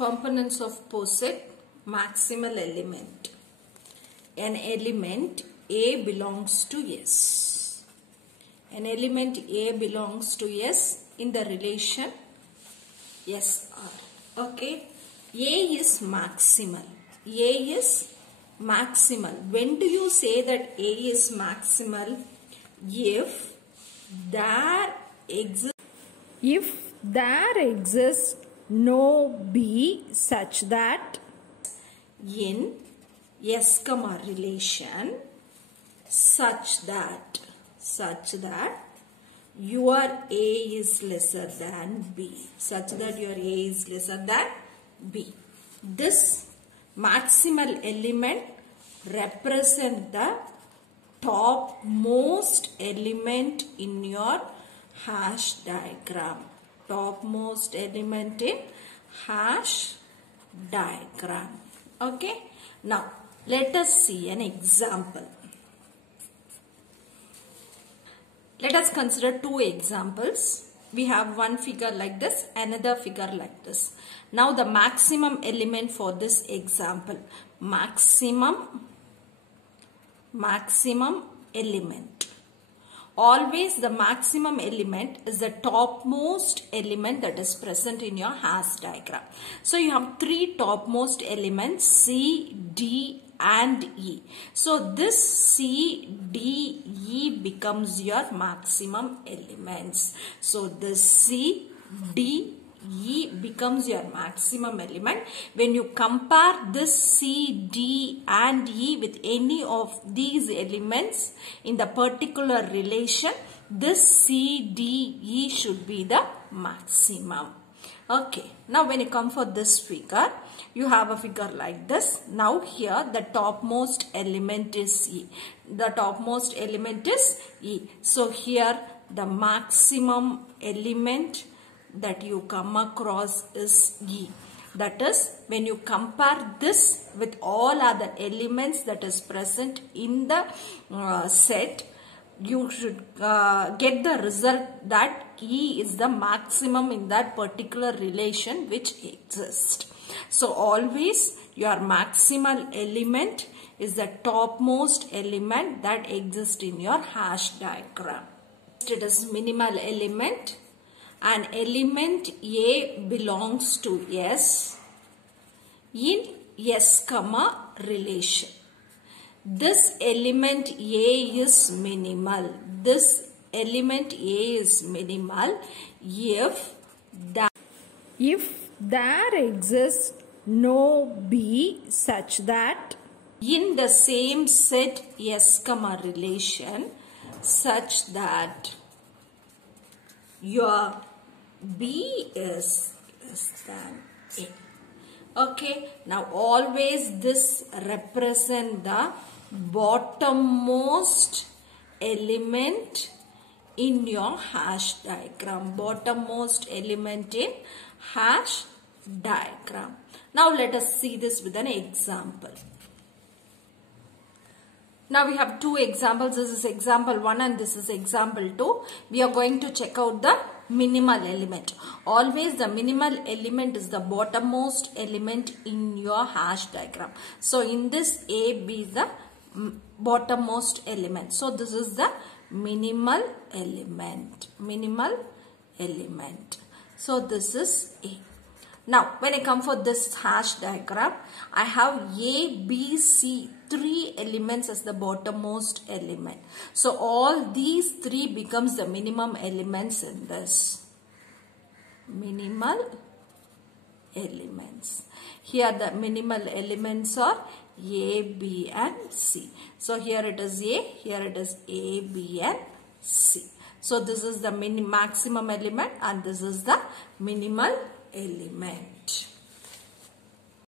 Components of poset, maximal element. An element A belongs to S. An element A belongs to S in the relation SR. Okay. A is maximal. A is maximal. When do you say that A is maximal? If there exists no B such that in S comma relation such that your A is lesser than B, such that your A is lesser than B. This maximal element represents the topmost element in your hash diagram. Topmost element in hash diagram. Okay. Now let us see an example. Let us consider two examples. We have one figure like this, another figure like this. Now the maximum element for this example. Maximum element. Always the maximum element is the topmost element that is present in your hash diagram. So you have three topmost elements, C, D and E. So this C, D, E becomes your maximum elements. So this C, D, E becomes your maximum element. When you compare this C, D and E with any of these elements in the particular relation, this C, D, E should be the maximum. Okay. Now when you come for this figure, you have a figure like this. Now here the topmost element is E. The topmost element is E. So here the maximum element that you come across is E. That is, when you compare this with all other elements that is present in the set, you should get the result that E is the maximum in that particular relation which exists. So always your maximal element is the topmost element that exists in your hash diagram. It is minimal element. An element A belongs to S in S comma relation. This element A is minimal. This element A is minimal if there exists no B such that in the same set S comma relation such that your B is less than A. Okay. Now always this represent the bottommost element in your hash diagram. Bottommost element in hash diagram. Now let us see this with an example. Now we have two examples. This is example 1 and this is example 2. We are going to check out the minimal element. Always the minimal element is the bottommost element in your hash diagram. So in this A, B is the bottommost element. So this is the minimal element. Minimal element. So this is A. Now when I come for this hash diagram, I have A, B, C, three elements as the bottommost element. So all these three becomes the minimum elements in this. Minimal elements. Here the minimal elements are A, B and C. So here it is A, here it is A, B and C. So this is the maximum element and this is the minimal element.